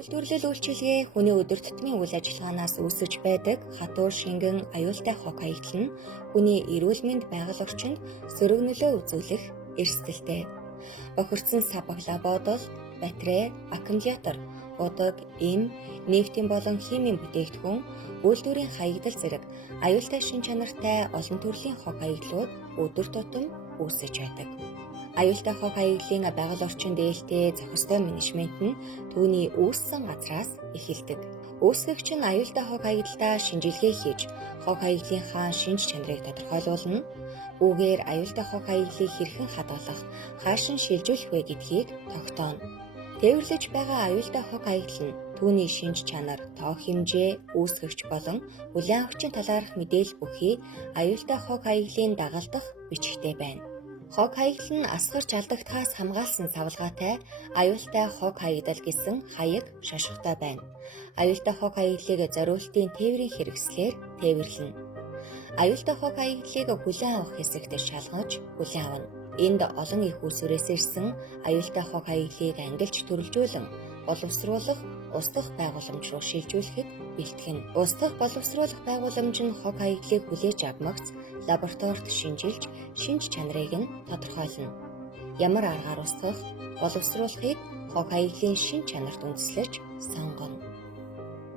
Үйлдвэрлэл үйлчилгээ хүний өдөр тутмын үйл ажиллагаанаас үүсэж байдаг хатуу шингэн аюултай хог хаягдал нь хүний эрүүл мэнд байгаль орчинд сөрөг нөлөө үзүүлэх эрсдэлтэй. Бохирдсон сабаглаа бодол, батарей, аккумулятор, удаг, эм, нефтийн болон химийн бүтээгдэхүүн, үйлдвэрийн хаягдал зэрэг аюултай шин чанартай олон төрлийн хог хаягдлууд өдөр тутам үүсэж байдаг. Аюултай хог хаягдлын байгаль орчинд ээлтэй зохистой менежмент нь түүний үүссэн газраас эхэлдэг. Үүсгэгч нь аюултай хог хаягдлаа шинжилгээ хийж, хог хаягдлынхаа шинж чанарыг тодорхойлуулна. Үүгээр аюултай хог хаягдлыг хэрхэн хадгалах, хаашин шилжүүлэх вэ гэдгийг тогтооно. Тээвэрлэж байгаа аюултай хог хаягдал нь түүний шинж чанар, тоо хэмжээ, үүсгэгч болон хүлээн авагчийн талаарх мэдээлэл бүхий аюултай хог хаягдлын дагалдах бичигтэй байна. Хог хаягдал нь асгарч алдагдахаас хамгаалсан савлгаатай аюултай хог хаягдал гэсэн хаяг шашхтай байна. Аюултай хог хаягдлыг зориултын тээврийн хэрэгслээр тээвэрлэнэ. Аюултай хог хаягдлыг хүлээн авах хэсэгт шалгаж хүлээн авна. Энд олон их усүрээс ирсэн аюултай хог хаягдлыг ангилж төрөлжүүлэн боловсруулах устдах байгууламж руу шилжүүлэхэд бэлтгэнэ. Устдах боловсруулах байгууламж нь хог хаягдлыг хүлээж авмагц лабораторид шинжилж, шинж чанарыг нь тодорхойлно. Ямар аргаар устгах, боловсруулахыг хог хаягдлын шинж чанарт үндэслэж сонгоно.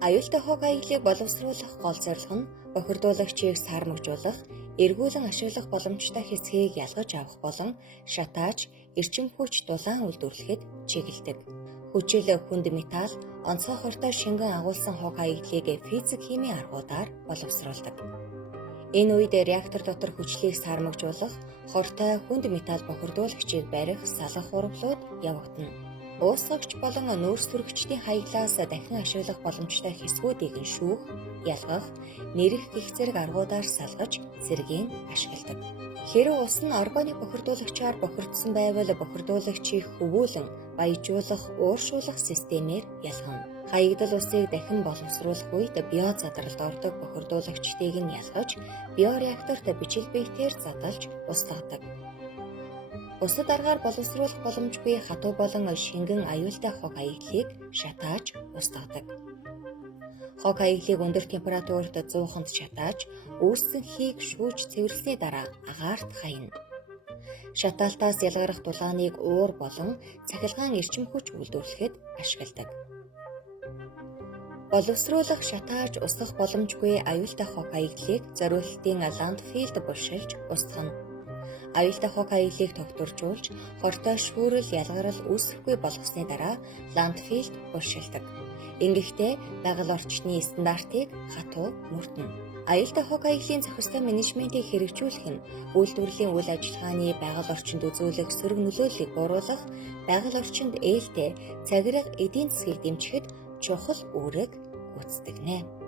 Аюултай хог хаягдлыг боловсруулах гол зорилго нь бохирдуулагчийг сармагжуулах, эргүүлэн ашиглах боломжтой хэсгийг ялгаж авах болон шатааж, эрчим хүч дулаан үйлдвэрлэхэд чиглэдэг. Хүчил хүнд металл, онцгой хортой шингэн агуулсан хог хаягдлыг физик химийн аргуудаар боловсруулдаг. Энэ үед реактор дотор хүчлийг сармагжуулах, хортой хүнд металл бохирдуулагчийг барих салах урвалууд явагдана. Уусгагч болон нүүрс түргэгчдийн хаягдлаас дахин ашиглах боломжтой хэсгүүдийг нь шүүх, ялгах, нэрэх гэх зэрэг аргуудаар салгаж зэргийн ашигладаг. Хэрэв ус нь органик бохирдуулагчаар бохирдсон байвал бохирдуулагчийг хөвүүлэн баяжуулах, ууршуулах системээр ялгана. Хаягдал усыг дахин боловсруулах үед биозадралд ордог бохирдуулагчдыг нь ялгаж, биореакторт бичил биетээр задлж устгадаг. Бусад аргаар боловсруулах боломжгүй хатуу болон шингэн аюултай хог хаягдлыг шатааж устгадаг. Хог хаягдлыг өндөр температурт 100-нд шатааж, үүссэн хийг шүүж цэвэрлсэний дараа агаарт хаяна. Шатаалтаас ялгарах дулааныг уур болон цахилгаан эрчим хүч үйлдвэрлэхэд ашигладаг. Боловсруулах, шатааж устгах боломжгүй аюултай хог хаягдлыг зориултын ландфилд бушилж устгана. Аюултай хог хаягдлыг тогтворжуулж, хортой шүүрэл ялгарал үүсэхгүй болгосны дараа ландфилд бушилдаг. Ингэхдээ байгаль орчны стандартыг хатуу мөрдөнө. Аюултай хог хаягдлын зохистой менежментийг хэрэгжүүлэх нь үйлдвэрлэлийн үйл ажиллагааны байгаль орчинд үзүүлэх сөрөг нөлөөллийг бууруулах, байгаль орчинд ээлтэй, цагираг эдийн засгийг дэмжихэд чухал үүрэг гүйцэтгэнэ.